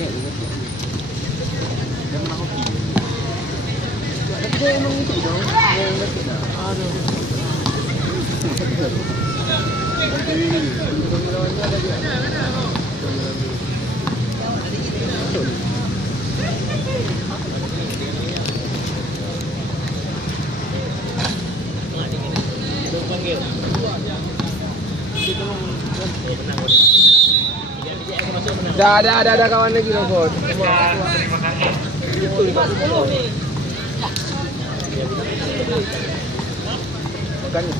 Jangan hoki. Dia emang itu dong. Yang betul dah. Aduh. Ada kawan lagi robot. Makanya.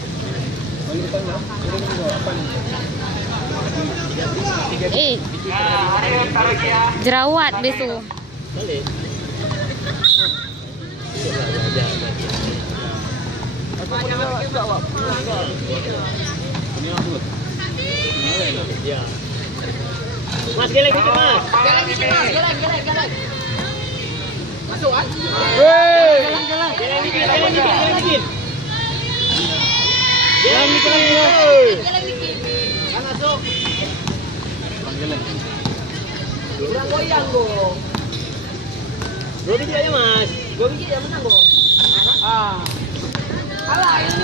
Jerawat besok. Mas, gelek dikit, Mas. Gelek dikit, Mas. Gelek. Masuk, ah. Wey. Gelek dikit. Gelek dikit. Kan masuk. Kurang goyang, Go. 2 biji aja, Mas. 2 biji yang menang, Go. Ah. Kalah ini.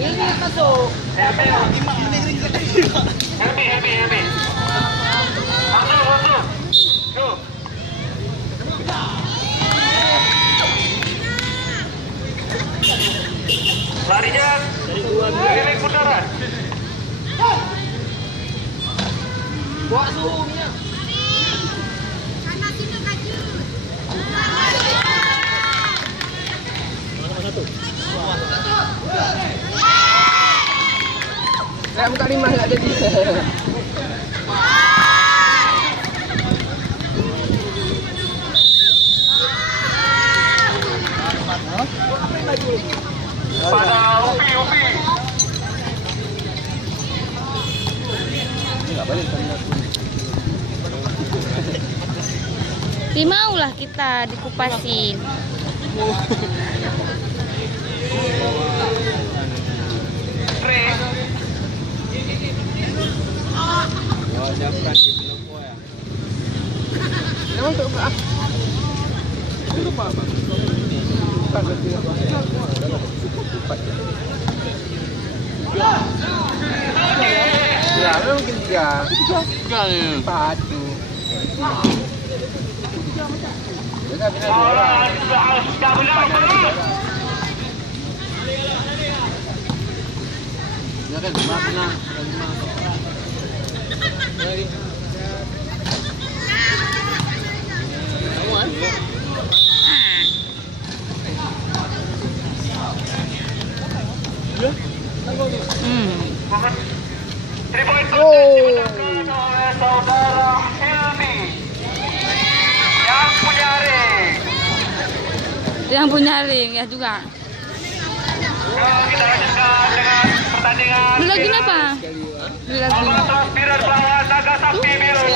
Ini yang masuk. Happy. Masuk. Larinya Dari 2 keliling putaran. Bawa suhunya. Saya buka 5 enggak ada di. Pada Upi. Maulah kita dikupasin. Ya, mungkin 3. 3 ni. 4 tu. Ya kan, mana? Saudara Hilmi Yang punya ring ya juga. Kita lanjutkan dengan pertandingan. Beli lagi apa? Beli lagi. Biar pelayan Naga Sakti Biru.